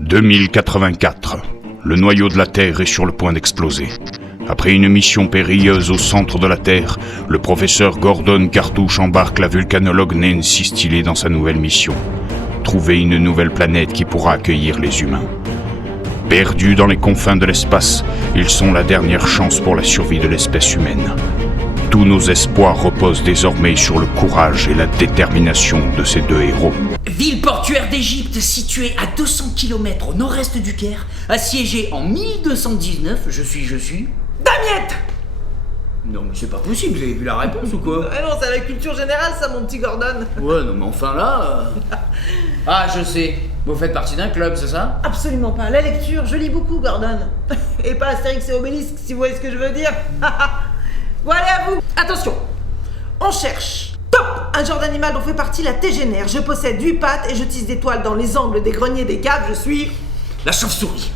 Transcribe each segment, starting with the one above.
2084. Le noyau de la Terre est sur le point d'exploser. Après une mission périlleuse au centre de la Terre, le professeur Gordon Cartouche embarque la vulcanologue Nancy Steele dans sa nouvelle mission. Trouver une nouvelle planète qui pourra accueillir les humains. Perdus dans les confins de l'espace, ils sont la dernière chance pour la survie de l'espèce humaine. Tous nos espoirs reposent désormais sur le courage et la détermination de ces deux héros. Ville portuaire d'Égypte située à 200 km au nord-est du Caire, assiégée en 1219, je suis... Damiette! Non mais c'est pas possible, vous avez vu la réponse ou quoi? Ah non, c'est la culture générale ça, mon petit Gordon. Ouais, non mais enfin là... Ah, je sais, vous faites partie d'un club, c'est ça? Absolument pas, la lecture, je lis beaucoup, Gordon. Et pas Astérix et Obélisque, si vous voyez ce que je veux dire. Bon, allez, à vous. Attention, on cherche. Top! Un genre d'animal dont fait partie la tégénaire. Je possède 8 pattes et je tisse des toiles dans les angles des greniers des caves, je suis... La chauve-souris.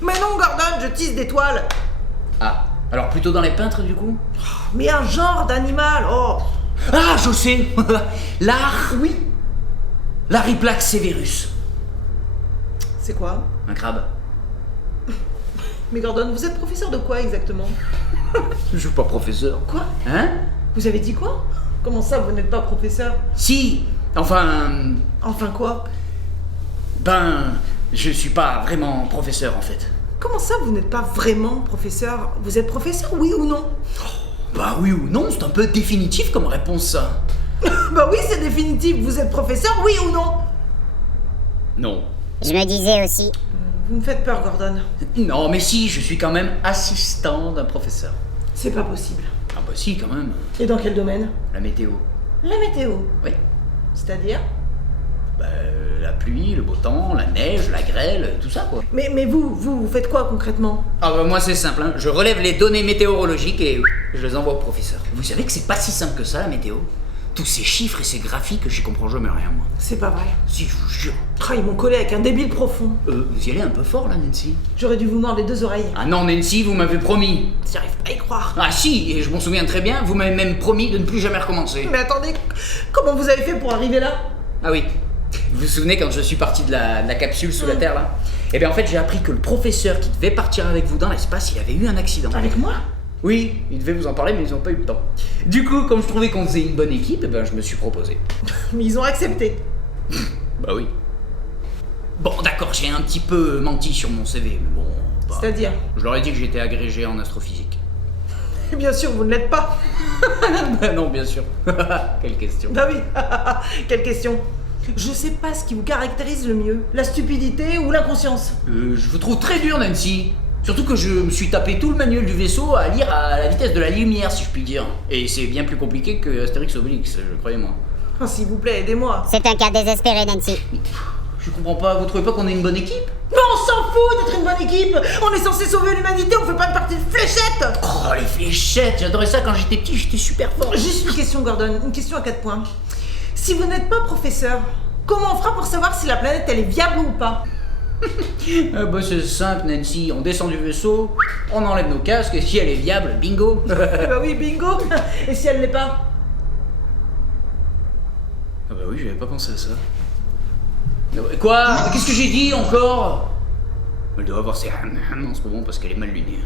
Mais non, Gordon, je tisse des toiles. Ah, alors plutôt dans les peintres du coup? Mais un genre d'animal, oh. Ah, je sais. L'art... Oui. L'Ariplax severus. C'est quoi? Un crabe. Mais Gordon, vous êtes professeur de quoi exactement? Je suis pas professeur. Quoi? Hein? Vous avez dit quoi? Comment ça, vous n'êtes pas professeur? Si, enfin... Enfin quoi? Ben, je suis pas vraiment professeur en fait. Comment ça, vous n'êtes pas vraiment professeur? Vous êtes professeur, oui ou non? Bah oui ou non, c'est un peu définitif comme réponse ça. Bah oui, c'est définitif. Vous êtes professeur, oui ou non? Non. Je me disais aussi. Vous me faites peur, Gordon. Non mais si, je suis quand même assistant d'un professeur. C'est pas possible. Ah bah si quand même. Et dans quel domaine? La météo. La météo. Oui. C'est-à-dire? Bah, la pluie, le beau temps, la neige, la grêle, tout ça quoi. Mais vous faites quoi concrètement? Ah bah moi c'est simple, hein. Je relève les données météorologiques et je les envoie au professeur. Vous savez que c'est pas si simple que ça la météo? Tous ces chiffres et ces graphiques, j'y comprends jamais rien moi. C'est pas vrai. Si, je vous jure. Ah, ils m'ont collé avec un débile profond. Vous y allez un peu fort là Nancy? J'aurais dû vous mordre les 2 oreilles. Ah non Nancy, vous m'avez promis. J'arrive pas à y croire. Ah si, et je m'en souviens très bien, vous m'avez même promis de ne plus jamais recommencer. Mais attendez, comment vous avez fait pour arriver là? Ah oui, vous vous souvenez quand je suis parti de la capsule sous la Terre là? Eh bien en fait j'ai appris que le professeur qui devait partir avec vous dans l'espace, il avait eu un accident. Avec moi? Oui, ils devaient vous en parler mais ils n'ont pas eu le temps. Du coup, comme je trouvais qu'on faisait une bonne équipe, eh ben je me suis proposé. Mais ils ont accepté. Bah oui. Bon d'accord, j'ai un petit peu menti sur mon CV, mais bon... bah, C'est-à-dire? je leur ai dit que j'étais agrégé en astrophysique. Bien sûr, vous ne l'êtes pas. Bah non, bien sûr. Quelle question. Bah oui. Quelle question. Je sais pas ce qui vous caractérise le mieux. La stupidité ou l'inconscience? Je vous trouve très dur, Nancy. Surtout que je me suis tapé tout le manuel du vaisseau à lire à la vitesse de la lumière, si je puis dire. Et c'est bien plus compliqué que Astérix Obélix, croyez-moi. Oh, s'il vous plaît, aidez-moi. C'est un cas désespéré, Nancy. Je comprends pas, vous trouvez pas qu'on est une bonne équipe? Mais on s'en fout d'être une bonne équipe. On est censé sauver l'humanité, on fait pas une partie de fléchettes. Oh, les fléchettes, j'adorais ça quand j'étais petit, j'étais super fort. Juste une question, Gordon, une question à 4 points. Si vous n'êtes pas professeur, comment on fera pour savoir si la planète elle est viable ou pas? Ah bah c'est simple, Nancy, on descend du vaisseau, on enlève nos casques, et si elle est viable, bingo. Bah oui, bingo. Et si elle l'est pas? Ah bah oui, j'avais pas pensé à ça. Quoi? Qu'est-ce que j'ai dit encore? Elle doit avoir ses en ce moment parce qu'elle est mal lunée.